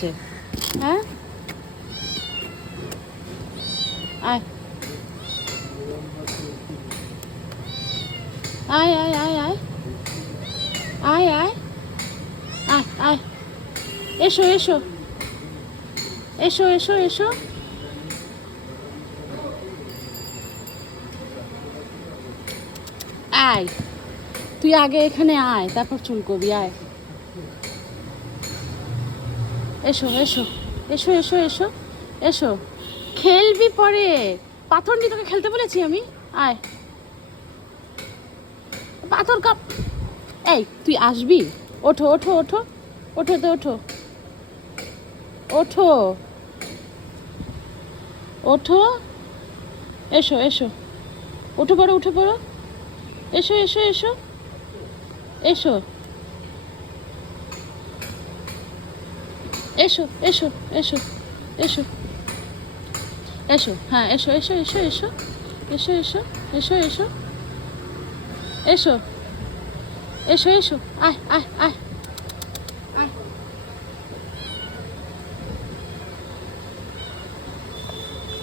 হয়েছে? হ্যাঁ, আয় আয় আয় আয় আয় আয় আয় আয় আয়, এসো এসো এসো এসো এসো। আয়, তুই আগে এখানে আয়, তারপর চুলকবি। আয়, এসো এসো এসো এসো এসো এসো। খেলবি পরে, পাথর নিয়ে তোকে খেলতে বলেছি আমি। আয়, পাথর কাপ। এই তুই আসবি? ওঠো ওঠো ওঠো, ওঠো তো ওঠো, ওঠো ওঠো, এসো এসো, উঠে পড়ো উঠে পড়ো, এসো এসো এসো এসো এসো এসো এসো এসো এসো, হ্যাঁ এসো এসো এসো এসো এসো এসো এসো এসো এসো এসো এসো, আয় আয় আয়।